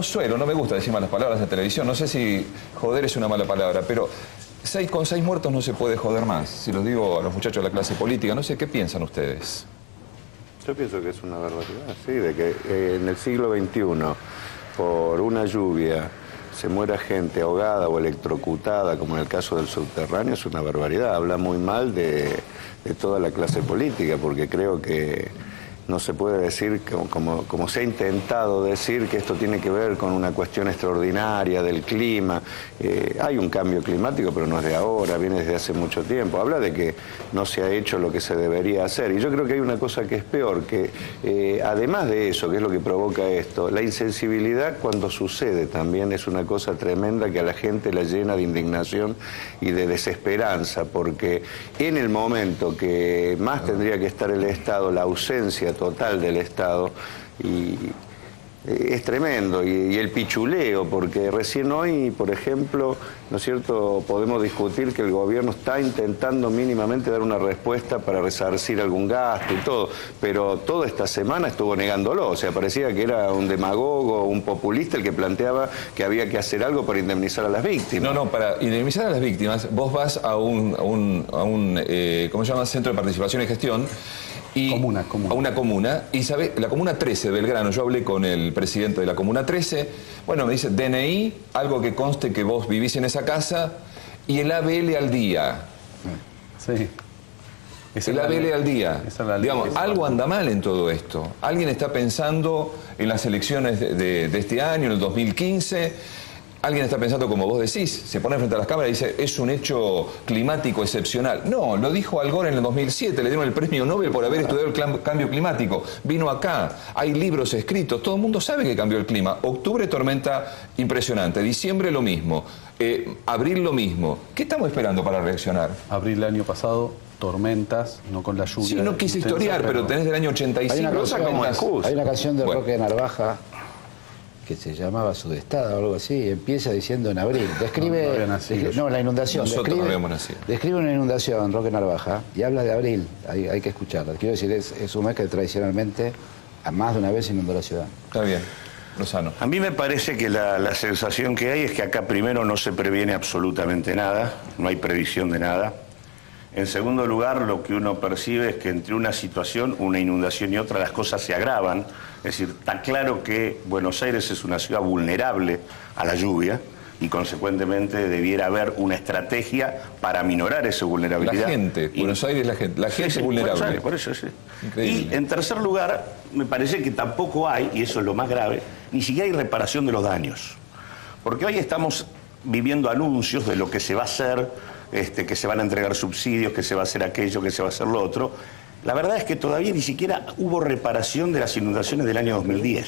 Yo no me gusta decir malas palabras en televisión, no sé si joder es una mala palabra, pero con 6 muertos no se puede joder más. Si los digo a los muchachos de la clase política, no sé, ¿qué piensan ustedes? Yo pienso que es una barbaridad, sí, de que en el siglo XXI, por una lluvia, se muera gente ahogada o electrocutada, como en el caso del subterráneo, es una barbaridad. Habla muy mal de toda la clase política, porque creo que no se puede decir, como se ha intentado decir, que esto tiene que ver con una cuestión extraordinaria del clima. Hay un cambio climático, pero no es de ahora, viene desde hace mucho tiempo. Habla de que no se ha hecho lo que se debería hacer. Y yo creo que hay una cosa que es peor, que además de eso, que es lo que provoca esto, la insensibilidad cuando sucede también es una cosa tremenda que a la gente la llena de indignación y de desesperanza, porque en el momento que más tendría que estar el Estado, la ausencia total del Estado, y es tremendo, y el pichuleo, porque recién hoy, por ejemplo, ¿no es cierto?, podemos discutir que el gobierno está intentando mínimamente dar una respuesta para resarcir algún gasto y todo, pero toda esta semana estuvo negándolo, o sea, parecía que era un demagogo, un populista el que planteaba que había que hacer algo para indemnizar a las víctimas. No, para indemnizar a las víctimas, vos vas a un ¿cómo se llama?, Centro de Participación y Gestión, a una comuna, y sabe, la comuna 13 de Belgrano, yo hablé con el presidente de la comuna 13, bueno, me dice DNI, algo que conste que vos vivís en esa casa, y el ABL al día. Sí. El ABL al día. Digamos, algo anda mal en todo esto. Alguien está pensando en las elecciones de este año, en el 2015... Alguien está pensando, como vos decís, se pone frente a las cámaras y dice, es un hecho climático excepcional. No, lo dijo Al Gore en el 2007, le dieron el premio Nobel por haber estudiado el cambio climático. Vino acá, hay libros escritos, todo el mundo sabe que cambió el clima. Octubre, tormenta impresionante. Diciembre, lo mismo. Abril, lo mismo. ¿Qué estamos esperando para reaccionar? Abril del año pasado, tormentas, no con la lluvia. Sí, no quise historiar, pero tenés del año 85. Hay una canción de Roque Narvaja que se llamaba Sudestada o algo así, empieza diciendo en abril. Describe... No, la inundación. Nosotros no habíamos nacido. Describe una inundación, Roque Narvaja, y habla de abril. Hay que escucharla. Quiero decir, es un mes que tradicionalmente a más de una vez inundó la ciudad. Está bien. Lozano. A mí me parece que la sensación que hay es que acá primero no se previene absolutamente nada, no hay previsión de nada. En segundo lugar, lo que uno percibe es que entre una situación, una inundación y otra, las cosas se agravan. Es decir, está claro que Buenos Aires es una ciudad vulnerable a la lluvia y consecuentemente debiera haber una estrategia para minorar esa vulnerabilidad. La gente, Buenos Aires, la gente es vulnerable. Por eso sí. Increíble. Y en tercer lugar, me parece que tampoco hay, y eso es lo más grave, ni siquiera hay reparación de los daños. Porque hoy estamos viviendo anuncios de lo que se va a hacer, que se van a entregar subsidios, que se va a hacer aquello, que se va a hacer lo otro. La verdad es que todavía ni siquiera hubo reparación de las inundaciones del año 2010.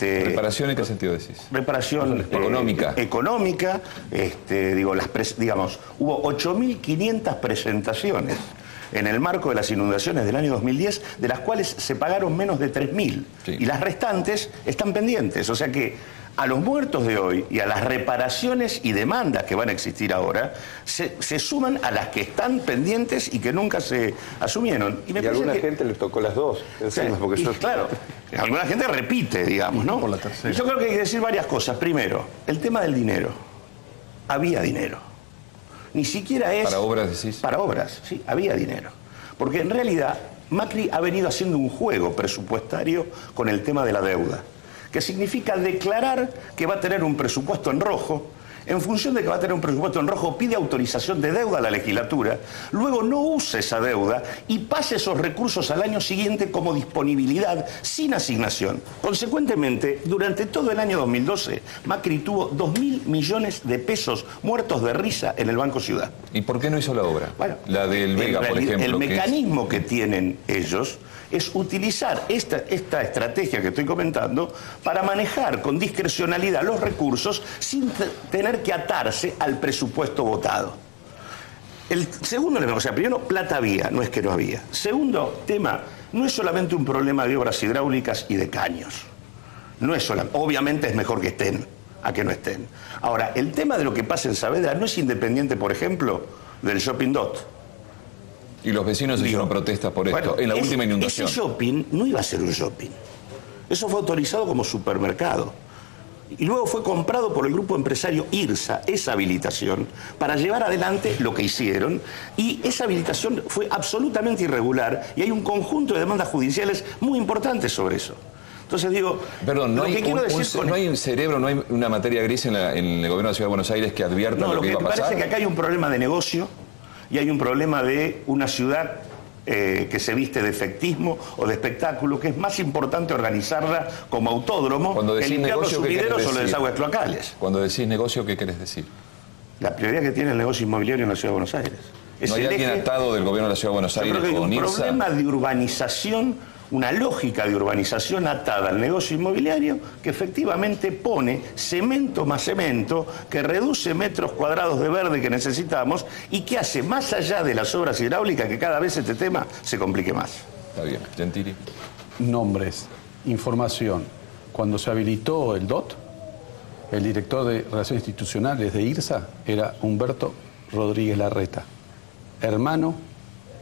¿Reparación en qué sentido decís? Reparación económica. Económica, digamos, hubo 8.500 presentaciones en el marco de las inundaciones del año 2010, de las cuales se pagaron menos de 3.000. Sí. Y las restantes están pendientes. O sea que a los muertos de hoy y a las reparaciones y demandas que van a existir ahora, se suman a las que están pendientes y que nunca se asumieron. Y a alguna gente les tocó las dos. Encima, porque claro, alguna gente repite, digamos, ¿no? Por la tercera. Y yo creo que hay que decir varias cosas. Primero, el tema del dinero. Había dinero. Ni siquiera es... ¿Para obras decís? Para obras, sí, había dinero. Porque en realidad Macri ha venido haciendo un juego presupuestario con el tema de la deuda, que significa declarar que va a tener un presupuesto en rojo. En función de que va a tener un presupuesto en rojo, pide autorización de deuda a la legislatura, luego no usa esa deuda y pasa esos recursos al año siguiente como disponibilidad sin asignación. Consecuentemente, durante todo el año 2012, Macri tuvo 2.000 millones de pesos muertos de risa en el Banco Ciudad. ¿Y por qué no hizo la obra? Bueno, la del Vega, por ejemplo. El mecanismo que tienen ellos es utilizar esta estrategia que estoy comentando para manejar con discrecionalidad los recursos sin tener que atarse al presupuesto votado. El segundo elemento, o sea, primero, plata había, no es que no había. Segundo tema, no es solamente un problema de obras hidráulicas y de caños. No es solamente, obviamente es mejor que estén a que no estén. Ahora, el tema de lo que pasa en Saavedra no es independiente, por ejemplo, del Shopping Dot. Y los vecinos hicieron protestas por esto, en la última inundación. Ese shopping no iba a ser un shopping. Eso fue autorizado como supermercado. Y luego fue comprado por el grupo empresario IRSA, esa habilitación, para llevar adelante lo que hicieron. Y esa habilitación fue absolutamente irregular y hay un conjunto de demandas judiciales muy importantes sobre eso. Entonces digo, perdón, no hay un cerebro, no hay una materia gris en el gobierno de la Ciudad de Buenos Aires que advierta lo que iba a pasar. No, lo que me parece que acá hay un problema de negocio y hay un problema de una ciudad que se viste de efectismo o de espectáculo, que es más importante organizarla como autódromo que limpiar los sumideros o los desagües cloacales. Cuando decís negocio, ¿qué querés decir? La prioridad que tiene el negocio inmobiliario en la Ciudad de Buenos Aires. ¿No hay alguien atado del gobierno de la Ciudad de Buenos Aires con IRSA? Yo creo que hay un problema de urbanización, una lógica de urbanización atada al negocio inmobiliario que efectivamente pone cemento más cemento, que reduce metros cuadrados de verde que necesitamos y que hace, más allá de las obras hidráulicas, que cada vez este tema se complique más. Está bien. Gentili. Nombres, información. Cuando se habilitó el DOT, el director de Relaciones Institucionales de IRSA era Humberto Rodríguez Larreta, hermano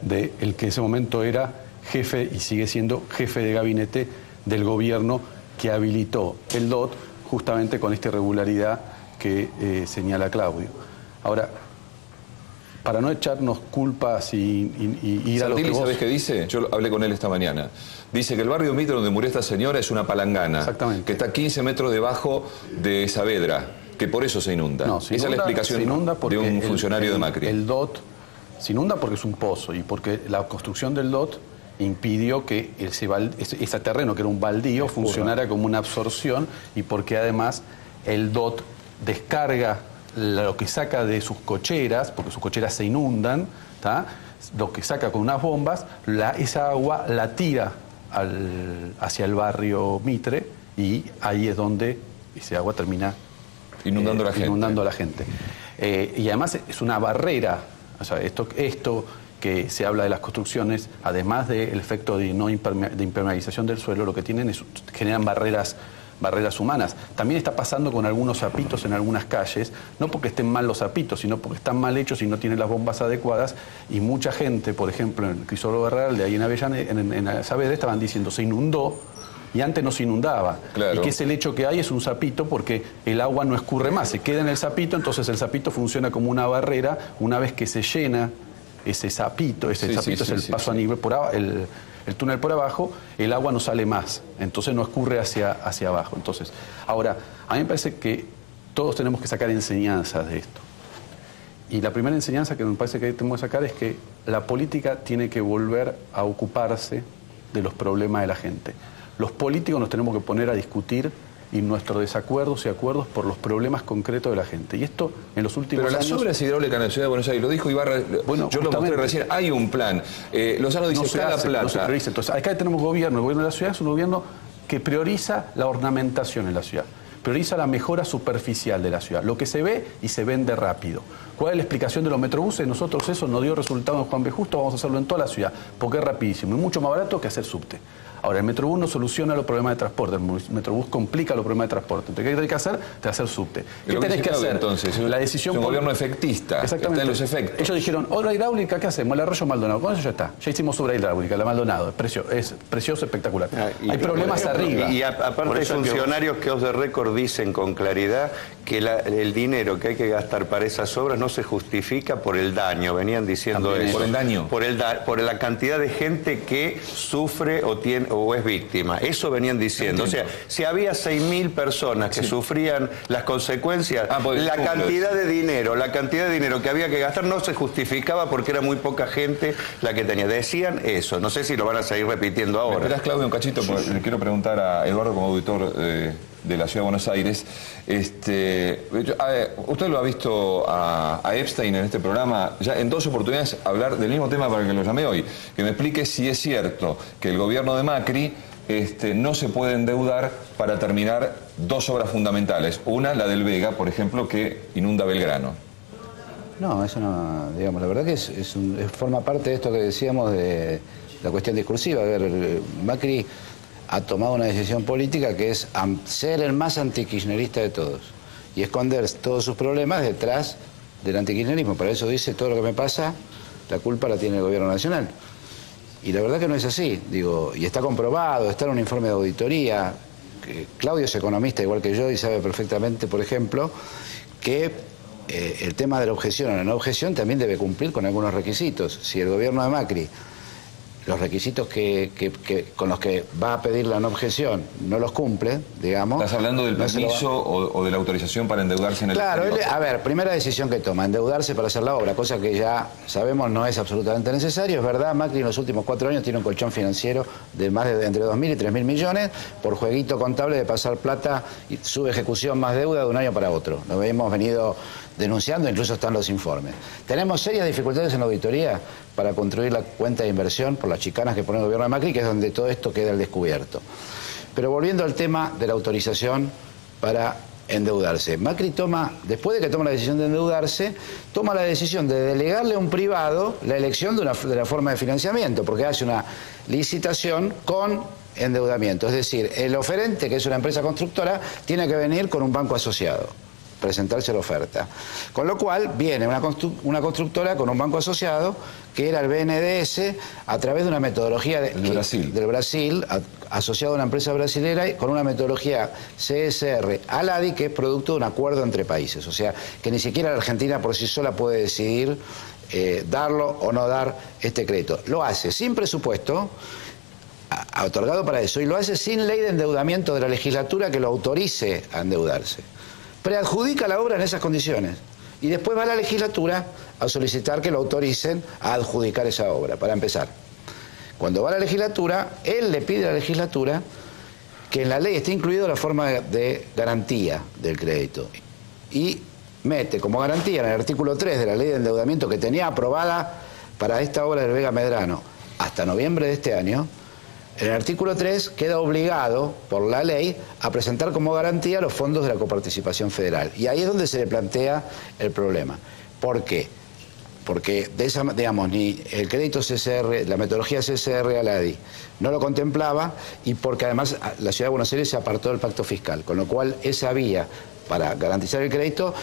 del que en ese momento era jefe y sigue siendo jefe de gabinete del gobierno que habilitó el DOT justamente con esta irregularidad que señala Claudio. Ahora, para no echarnos culpas y ir a lo que vos... ¿Sabés qué dice? Yo hablé con él esta mañana. Dice que el barrio Mitre donde murió esta señora es una palangana. Exactamente. Que está 15 metros debajo de Saavedra, que por eso se inunda. No, esa es la explicación de un funcionario de Macri. El DOT se inunda porque es un pozo y porque la construcción del DOT impidió que ese terreno, que era un baldío, funcionara como una absorción y porque además el DOT descarga lo que saca de sus cocheras, porque sus cocheras se inundan, ¿tá? Lo que saca con unas bombas, esa agua la tira hacia el barrio Mitre y ahí es donde ese agua termina inundando a la gente. Y además es una barrera, o sea, esto que se habla de las construcciones, además del efecto de impermeabilización del suelo, lo que tienen es generan barreras humanas. También está pasando con algunos zapitos en algunas calles, no porque estén mal los zapitos, sino porque están mal hechos y no tienen las bombas adecuadas, y mucha gente, por ejemplo, en el Crisólogo Herrera, de ahí en Avellaneda, en Saavedra, estaban diciendo, se inundó, y antes no se inundaba. Claro. Y que es el hecho que hay es un zapito porque el agua no escurre más, se queda en el zapito, entonces el zapito funciona como una barrera. Una vez que se llena ese zapito, es el paso a nivel por abajo, el túnel por abajo, el agua no sale más, entonces no escurre hacia abajo. Entonces, ahora, a mí me parece que todos tenemos que sacar enseñanzas de esto. Y la primera enseñanza que me parece que tenemos que sacar es que la política tiene que volver a ocuparse de los problemas de la gente. Los políticos nos tenemos que poner a discutir y nuestros desacuerdos y acuerdos por los problemas concretos de la gente. Y esto en los últimos años... Pero las obras hidráulicas en la Ciudad de Buenos Aires, lo dijo Ibarra, bueno, yo lo mostré recién, hay un plan. Lozano dice, cada plata... No se prioriza. Entonces, acá tenemos gobierno. El gobierno de la ciudad es un gobierno que prioriza la ornamentación en la ciudad. Prioriza la mejora superficial de la ciudad. Lo que se ve y se vende rápido. ¿Cuál es la explicación de los metrobuses? Nosotros eso nos dio resultado en Juan B. Justo, vamos a hacerlo en toda la ciudad, porque es rapidísimo y mucho más barato que hacer subte. Ahora, el Metrobús no soluciona los problemas de transporte, el Metrobús complica los problemas de transporte. Entonces, ¿qué tenés que hacer? Tenés que hacer subte. ¿Qué tenés que hacer? Entonces, la decisión... Es un gobierno efectista, exactamente. Está en los efectos. Ellos dijeron, obra hidráulica, ¿qué hacemos? El arroyo Maldonado. Con eso ya está. Ya hicimos obra hidráulica, la Maldonado. Es precioso, espectacular. Hay problemas arriba. Y aparte hay funcionarios que off the record dicen con claridad que el dinero que hay que gastar para esas obras no se justifica por el daño. Venían diciendo también eso. ¿Por el daño? Por la cantidad de gente que sufre o es víctima. Eso venían diciendo. Entiendo. O sea, si había 6.000 personas que sufrían las consecuencias, la cantidad de dinero que había que gastar no se justificaba porque era muy poca gente la que tenía. Decían eso. No sé si lo van a seguir repitiendo ahora. ¿Me esperás, Claudio, un cachito? Porque le quiero preguntar a Eduardo como auditor de la Ciudad de Buenos Aires. Usted lo ha visto a Epstein en este programa ya en 2 oportunidades hablar del mismo tema para el que lo llamé hoy. Que me explique si es cierto que el gobierno de Macri no se puede endeudar para terminar 2 obras fundamentales. Una, la del Vega, por ejemplo, que inunda Belgrano. No, eso no, digamos, la verdad que forma parte de esto que decíamos de la cuestión discursiva. A ver, Macri ha tomado una decisión política que es ser el más antikirchnerista de todos y esconder todos sus problemas detrás del antikirchnerismo. Para eso dice, todo lo que me pasa la culpa la tiene el gobierno nacional. Y la verdad que no es así, digo, y está comprobado, está en un informe de auditoría. Claudio es economista igual que yo y sabe perfectamente, por ejemplo, que el tema de la objeción o la no objeción también debe cumplir con algunos requisitos. Si el gobierno de Macri, los requisitos con los que va a pedir la no objeción no los cumple, digamos... ¿Estás hablando del permiso o de la autorización para endeudarse en el exterior? Claro, a ver, primera decisión que toma, endeudarse para hacer la obra, cosa que ya sabemos no es absolutamente necesario. Es verdad, Macri en los últimos 4 años tiene un colchón financiero de más de entre 2.000 y 3.000 millones por jueguito contable de pasar plata y sube ejecución más deuda de un año para otro. Lo hemos venido denunciando, incluso están los informes. Tenemos serias dificultades en la auditoría para construir la cuenta de inversión por las chicanas que pone el gobierno de Macri, que es donde todo esto queda al descubierto. Pero volviendo al tema de la autorización para endeudarse. Macri toma, después de que toma la decisión de endeudarse, toma la decisión de delegarle a un privado la elección de la forma de financiamiento, porque hace una licitación con endeudamiento. Es decir, el oferente, que es una empresa constructora, tiene que venir con un banco asociado, presentarse la oferta. Con lo cual viene una constructora con un banco asociado, que era el BNDES, a través de una metodología del Brasil, asociado a una empresa brasilera, con una metodología CSR ALADI, que es producto de un acuerdo entre países. O sea, que ni siquiera la Argentina por sí sola puede decidir darlo o no dar este crédito. Lo hace sin presupuesto, otorgado para eso, y lo hace sin ley de endeudamiento de la legislatura que lo autorice a endeudarse. Preadjudica la obra en esas condiciones y después va a la legislatura a solicitar que lo autoricen a adjudicar esa obra, para empezar. Cuando va a la legislatura, él le pide a la legislatura que en la ley esté incluida la forma de garantía del crédito y mete como garantía en el artículo 3 de la ley de endeudamiento que tenía aprobada para esta obra del Vega Medrano hasta noviembre de este año. En el artículo 3 queda obligado por la ley a presentar como garantía los fondos de la coparticipación federal. Y ahí es donde se le plantea el problema. ¿Por qué? Porque digamos, ni el crédito CSR, la metodología CSR ALADI no lo contemplaba, y porque además la Ciudad de Buenos Aires se apartó del pacto fiscal, con lo cual esa vía para garantizar el crédito,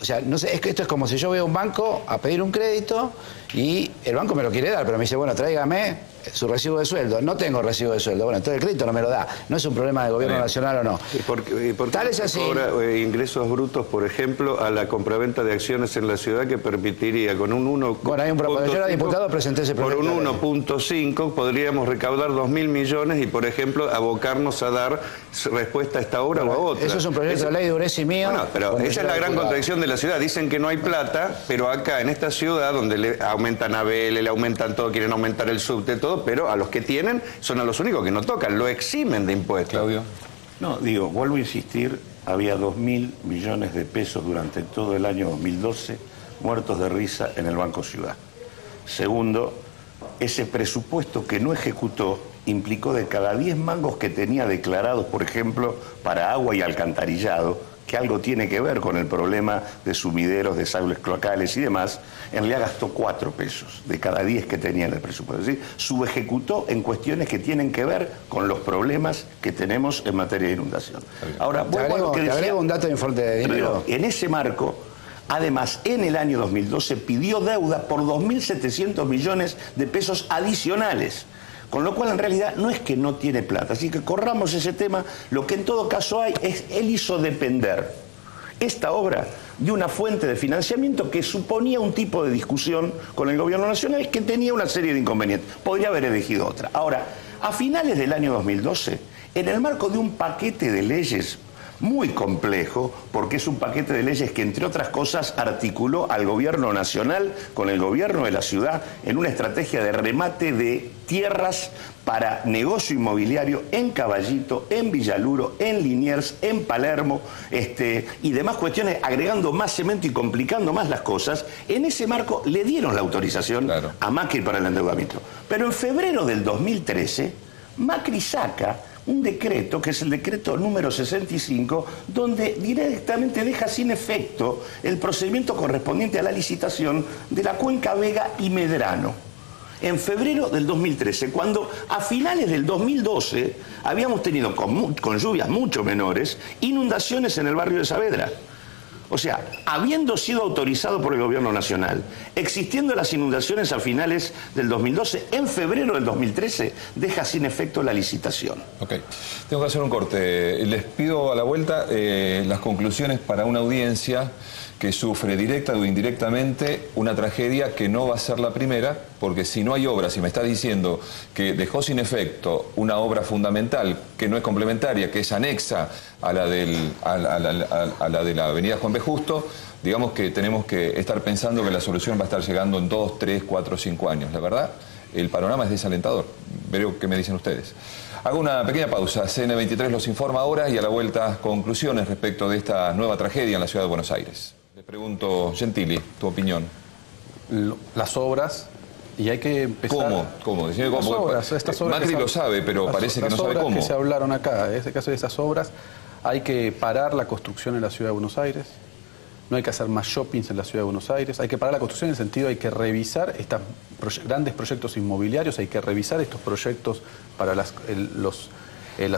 o sea, no sé, es que esto es como si yo voy a un banco a pedir un crédito y el banco me lo quiere dar, pero me dice, bueno, tráigame su recibo de sueldo. No tengo recibo de sueldo. Bueno, entonces el crédito no me lo da. No es un problema del gobierno nacional o no. ¿Y por qué tal es así? Cobra ingresos brutos, por ejemplo, a la compraventa de acciones en la ciudad, que permitiría con un 1. Bueno, hay un proyecto. Yo era diputado, presenté ese proyecto. Por un 1.5 podríamos recaudar 2.000 millones y, por ejemplo, abocarnos a dar respuesta a esta obra o a otra. Eso es un proyecto de ley de Uresi mío. Bueno, pero esa es la gran contradicción de la ciudad. Dicen que no hay plata, pero acá en esta ciudad, donde le aumentan a Vélez, le aumentan todo, quieren aumentar el subte, todo, pero a los que tienen son a los únicos que no tocan, lo eximen de impuestos. Claudio. No, digo, vuelvo a insistir, había 2.000 millones de pesos durante todo el año 2012 muertos de risa en el Banco Ciudad. Segundo, ese presupuesto que no ejecutó implicó de cada 10 mangos que tenía declarados, por ejemplo, para agua y alcantarillado, que algo tiene que ver con el problema de sumideros, desagües cloacales y demás, en realidad gastó 4 pesos de cada 10 que tenía en el presupuesto. Es decir, subejecutó en cuestiones que tienen que ver con los problemas que tenemos en materia de inundación. Ahora, te agrego un dato de informe de dinero. En ese marco, además, en el año 2012 pidió deuda por 2.700 millones de pesos adicionales. Con lo cual, en realidad, no es que no tiene plata. Así que corramos ese tema. Lo que en todo caso hay es, él hizo depender esta obra de una fuente de financiamiento que suponía un tipo de discusión con el gobierno nacional que tenía una serie de inconvenientes. Podría haber elegido otra. Ahora, a finales del año 2012, en el marco de un paquete de leyes muy complejo, porque es un paquete de leyes que, entre otras cosas, articuló al gobierno nacional con el gobierno de la ciudad en una estrategia de remate de tierras para negocio inmobiliario en Caballito, en Villaluro, en Liniers, en Palermo, y demás cuestiones, agregando más cemento y complicando más las cosas. En ese marco le dieron la autorización a Macri para el endeudamiento. Pero en febrero del 2013, Macri saca un decreto, que es el decreto número 65, donde directamente deja sin efecto el procedimiento correspondiente a la licitación de la cuenca Vega y Medrano. En febrero del 2013, cuando a finales del 2012 habíamos tenido, con lluvias mucho menores, inundaciones en el barrio de Saavedra. O sea, habiendo sido autorizado por el gobierno nacional, existiendo las inundaciones a finales del 2012, en febrero del 2013 deja sin efecto la licitación. Ok, tengo que hacer un corte. Les pido a la vuelta las conclusiones para una audiencia que sufre directa o indirectamente una tragedia que no va a ser la primera, porque si no hay obra, si me estás diciendo que dejó sin efecto una obra fundamental que no es complementaria, que es anexa a la, a la de la avenida Juan B. Justo, digamos que tenemos que estar pensando que la solución va a estar llegando en 2, 3, 4, 5 años. La verdad, el panorama es desalentador. Veré qué me dicen ustedes. Hago una pequeña pausa. CN23 los informa ahora y a la vuelta conclusiones respecto de esta nueva tragedia en la ciudad de Buenos Aires. Le pregunto, Gentili, tu opinión. Las obras, y hay que empezar... ¿Cómo? Las obras, estas obras Macri lo sabe, pero parece que no sabe cómo. Las obras que se hablaron acá, en este caso de esas obras, hay que parar la construcción en la ciudad de Buenos Aires, no hay que hacer más shoppings en la ciudad de Buenos Aires, hay que parar la construcción en el sentido de hay que revisar estos grandes proyectos inmobiliarios, hay que revisar estos proyectos para los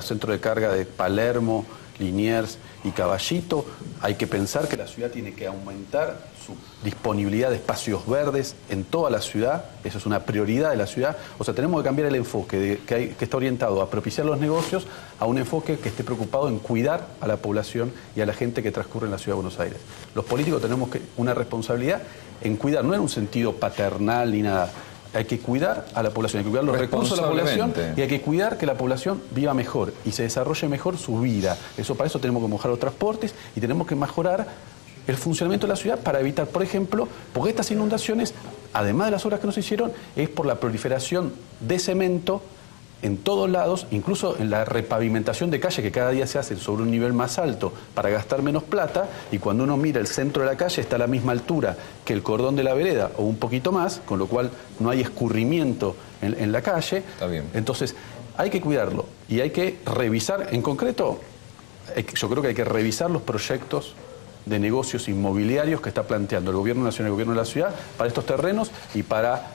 centros de carga de Palermo, Liniers y Caballito. Hay que pensar que la ciudad tiene que aumentar su disponibilidad de espacios verdes en toda la ciudad, eso es una prioridad de la ciudad. O sea, tenemos que cambiar el enfoque que está orientado a propiciar los negocios a un enfoque que esté preocupado en cuidar a la población y a la gente que transcurre en la ciudad de Buenos Aires. Los políticos tenemos una responsabilidad en cuidar, no en un sentido paternal ni nada. Hay que cuidar a la población, hay que cuidar los recursos de la población y hay que cuidar que la población viva mejor y se desarrolle mejor su vida. Para eso tenemos que mejorar los transportes y tenemos que mejorar el funcionamiento de la ciudad para evitar, por ejemplo, porque estas inundaciones, además de las obras que no se hicieron, es por la proliferación de cemento en todos lados, incluso en la repavimentación de calle que cada día se hace sobre un nivel más alto para gastar menos plata, y cuando uno mira el centro de la calle está a la misma altura que el cordón de la vereda o un poquito más, con lo cual no hay escurrimiento en la calle. Está bien. Entonces hay que cuidarlo y hay que revisar, en concreto, yo creo que hay que revisar los proyectos de negocios inmobiliarios que está planteando el Gobierno Nacional y el Gobierno de la Ciudad para estos terrenos y para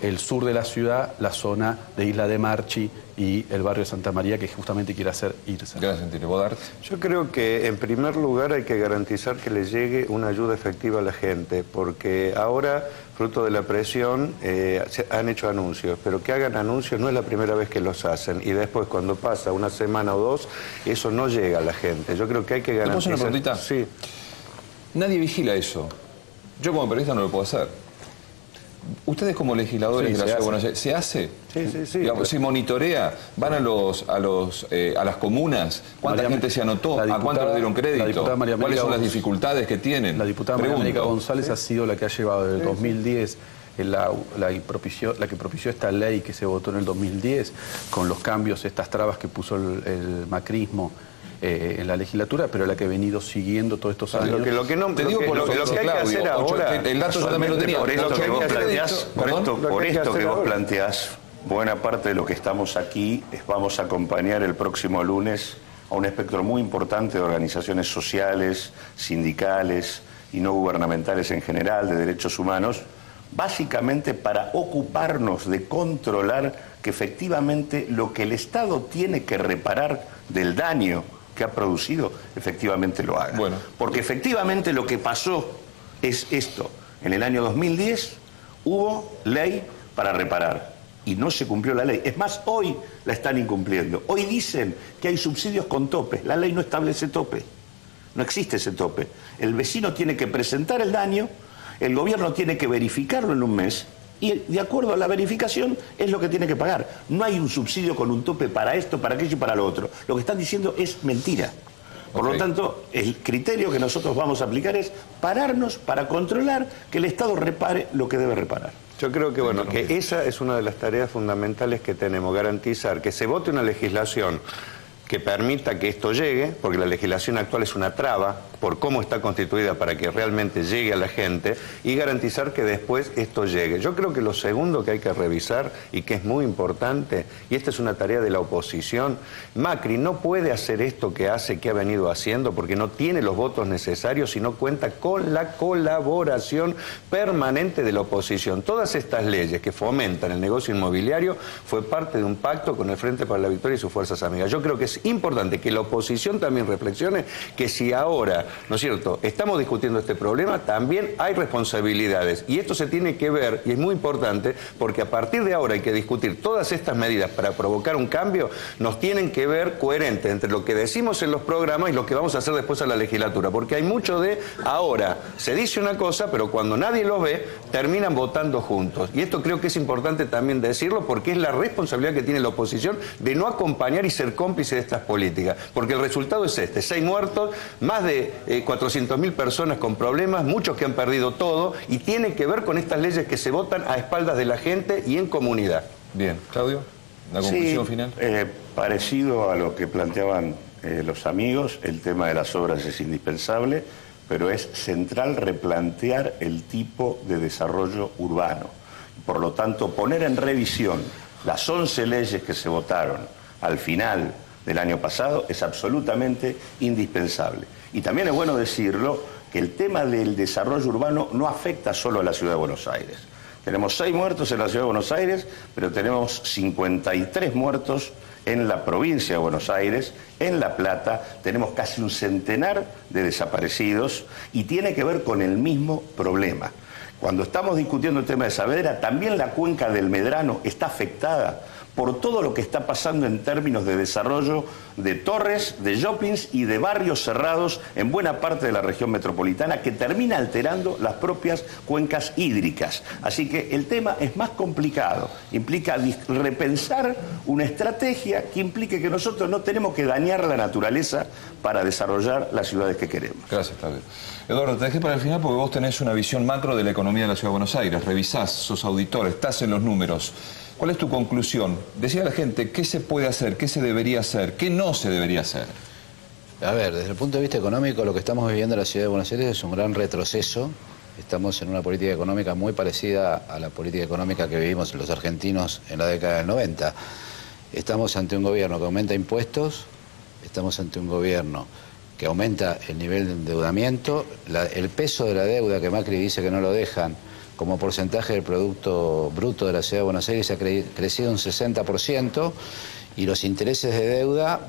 el sur de la ciudad, la zona de Isla de Marchi y el barrio de Santa María, que justamente quiere hacer irse. Gracias, Gentili. ¿Bodart? Yo creo que, en primer lugar, hay que garantizar que le llegue una ayuda efectiva a la gente, porque ahora, fruto de la presión, se han hecho anuncios, pero que hagan anuncios no es la primera vez que los hacen, y después, cuando pasa una semana o dos, eso no llega a la gente. Yo creo que hay que garantizar... ¿Te puedo hacer una preguntita? Sí. Nadie vigila eso. Yo como periodista no lo puedo hacer. Ustedes como legisladores de la Ciudad de Buenos Aires, ¿se hace? Sí. Digamos, ¿se monitorea? ¿Van a las comunas? ¿Cuánta gente se anotó? ¿A cuánto le dieron crédito? ¿Cuáles son las dificultades que tienen? La diputada María Mónica González ha sido la que ha llevado desde el 2010 la que propició esta ley que se votó en el 2010 con los cambios, estas trabas que puso el macrismo en la legislatura, pero la que he venido siguiendo todos estos años. Lo que hay que hacer ahora... El dato yo también lo tenía. Por esto que vos planteás, buena parte de lo que estamos aquí vamos a acompañar el próximo lunes a un espectro muy importante de organizaciones sociales, sindicales y no gubernamentales en general, de derechos humanos, básicamente para ocuparnos de controlar que efectivamente lo que el Estado tiene que reparar del daño que ha producido, efectivamente lo haga. Bueno. Porque efectivamente lo que pasó es esto. En el año 2010 hubo ley para reparar y no se cumplió la ley. Es más, hoy la están incumpliendo. Hoy dicen que hay subsidios con tope. La ley no establece tope. No existe ese tope. El vecino tiene que presentar el daño, el gobierno tiene que verificarlo en un mes y de acuerdo a la verificación es lo que tiene que pagar. No hay un subsidio con un tope para esto, para aquello y para lo otro. Lo que están diciendo es mentira. Por lo tanto, el criterio que nosotros vamos a aplicar es pararnos para controlar que el Estado repare lo que debe reparar. Yo creo que, bueno, que esa es una de las tareas fundamentales que tenemos, garantizar que se vote una legislación que permita que esto llegue, porque la legislación actual es una traba por cómo está constituida para que realmente llegue a la gente, y garantizar que después esto llegue. Yo creo que lo segundo que hay que revisar y que es muy importante, y esta es una tarea de la oposición, Macri no puede hacer esto que hace, que ha venido haciendo, porque no tiene los votos necesarios y no cuenta con la colaboración permanente de la oposición. Todas estas leyes que fomentan el negocio inmobiliario fue parte de un pacto con el Frente para la Victoria y sus fuerzas amigas. Yo creo que es importante que la oposición también reflexione que si ahora ¿no es cierto? Estamos discutiendo este problema, también hay responsabilidades. Y esto se tiene que ver, y es muy importante, porque a partir de ahora hay que discutir todas estas medidas para provocar un cambio, nos tienen que ver coherentes entre lo que decimos en los programas y lo que vamos a hacer después a la legislatura. Porque hay mucho de ahora, se dice una cosa, pero cuando nadie lo ve, terminan votando juntos. Y esto creo que es importante también decirlo, porque es la responsabilidad que tiene la oposición de no acompañar y ser cómplice de estas políticas. Porque el resultado es este: 6 muertos, más de 400.000 personas con problemas, muchos que han perdido todo, y tiene que ver con estas leyes que se votan a espaldas de la gente y en comunidad. Bien, Claudio, ¿la conclusión final? Parecido a lo que planteaban los amigos, el tema de las obras es indispensable, pero es central replantear el tipo de desarrollo urbano. Por lo tanto, poner en revisión las 11 leyes que se votaron al final del año pasado es absolutamente indispensable. Y también es bueno decirlo, que el tema del desarrollo urbano no afecta solo a la Ciudad de Buenos Aires. Tenemos 6 muertos en la Ciudad de Buenos Aires, pero tenemos 53 muertos en la provincia de Buenos Aires, en La Plata, tenemos casi un centenar de desaparecidos y tiene que ver con el mismo problema. Cuando estamos discutiendo el tema de Saavedra, también la cuenca del Medrano está afectada por todo lo que está pasando en términos de desarrollo de torres, de shoppings y de barrios cerrados en buena parte de la región metropolitana, que termina alterando las propias cuencas hídricas. Así que el tema es más complicado, implica repensar una estrategia que implique que nosotros no tenemos que dañar la naturaleza para desarrollar las ciudades que queremos. Gracias, Claudio. Eduardo, te dejé para el final porque vos tenés una visión macro de la economía de la Ciudad de Buenos Aires, revisás, sos auditor, estás en los números. ¿Cuál es tu conclusión? Decía a la gente, ¿qué se puede hacer? ¿Qué se debería hacer? ¿Qué no se debería hacer? A ver, desde el punto de vista económico, lo que estamos viviendo en la Ciudad de Buenos Aires es un gran retroceso. Estamos en una política económica muy parecida a la política económica que vivimos los argentinos en la década del 90. Estamos ante un gobierno que aumenta impuestos, estamos ante un gobierno que aumenta el nivel de endeudamiento, el peso de la deuda que Macri dice que no lo dejan como porcentaje del Producto Bruto de la Ciudad de Buenos Aires ha crecido un 60%, y los intereses de deuda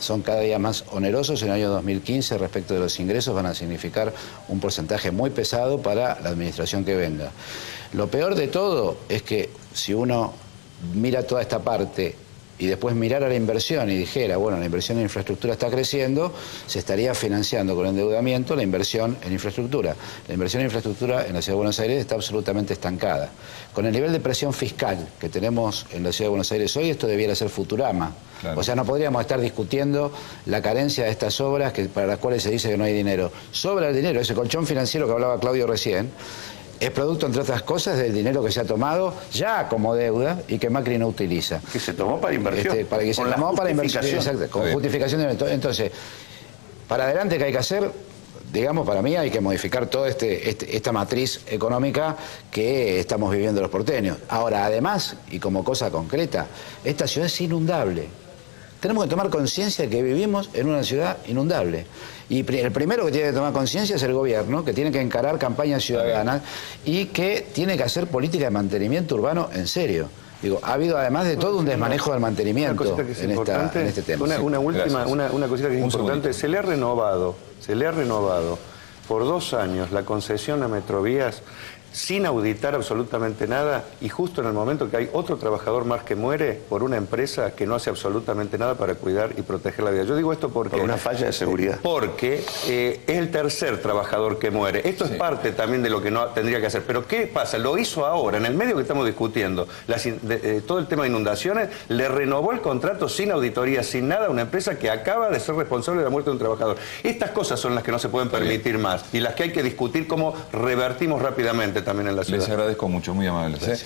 son cada día más onerosos. En el año 2015, respecto de los ingresos, van a significar un porcentaje muy pesado para la administración que venga. Lo peor de todo es que si uno mira toda esta parte y después mirara la inversión y dijera, bueno, la inversión en infraestructura está creciendo, se estaría financiando con endeudamiento la inversión en infraestructura. La inversión en infraestructura en la Ciudad de Buenos Aires está absolutamente estancada. Con el nivel de presión fiscal que tenemos en la Ciudad de Buenos Aires hoy, esto debiera ser Futurama. Claro. O sea, no podríamos estar discutiendo la carencia de estas obras para las cuales se dice que no hay dinero. Sobra el dinero, ese colchón financiero que hablaba Claudio recién, es producto, entre otras cosas, del dinero que se ha tomado ya como deuda y que Macri no utiliza. Que se tomó para inversión. Que se tomó para inversión, exacto, con justificación de... Entonces, para adelante, ¿qué hay que hacer? Digamos, para mí hay que modificar toda esta matriz económica que estamos viviendo los porteños. Ahora, además, y como cosa concreta, esta ciudad es inundable. Tenemos que tomar conciencia de que vivimos en una ciudad inundable. Y el primero que tiene que tomar conciencia es el gobierno, que tiene que encarar campañas ciudadanas y que tiene que hacer política de mantenimiento urbano en serio. Digo, ha habido además de todo un desmanejo del mantenimiento en este tema. Una cosita que es importante, se le ha renovado por 2 años la concesión a Metrovías sin auditar absolutamente nada, y justo en el momento que hay otro trabajador más que muere por una empresa que no hace absolutamente nada para cuidar y proteger la vida. Yo digo esto porque... Por una falla de seguridad. Porque es el tercer trabajador que muere. Esto es parte también de lo que no tendría que hacer. Pero ¿qué pasa? Lo hizo ahora, en el medio que estamos discutiendo, todo el tema de inundaciones, le renovó el contrato sin auditoría, sin nada, a una empresa que acaba de ser responsable de la muerte de un trabajador. Estas cosas son las que no se pueden permitir más y las que hay que discutir cómo revertimos rápidamente también en la ciudad. Les agradezco mucho, muy amables.